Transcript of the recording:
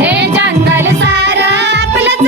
हे जंगल सार आपलंच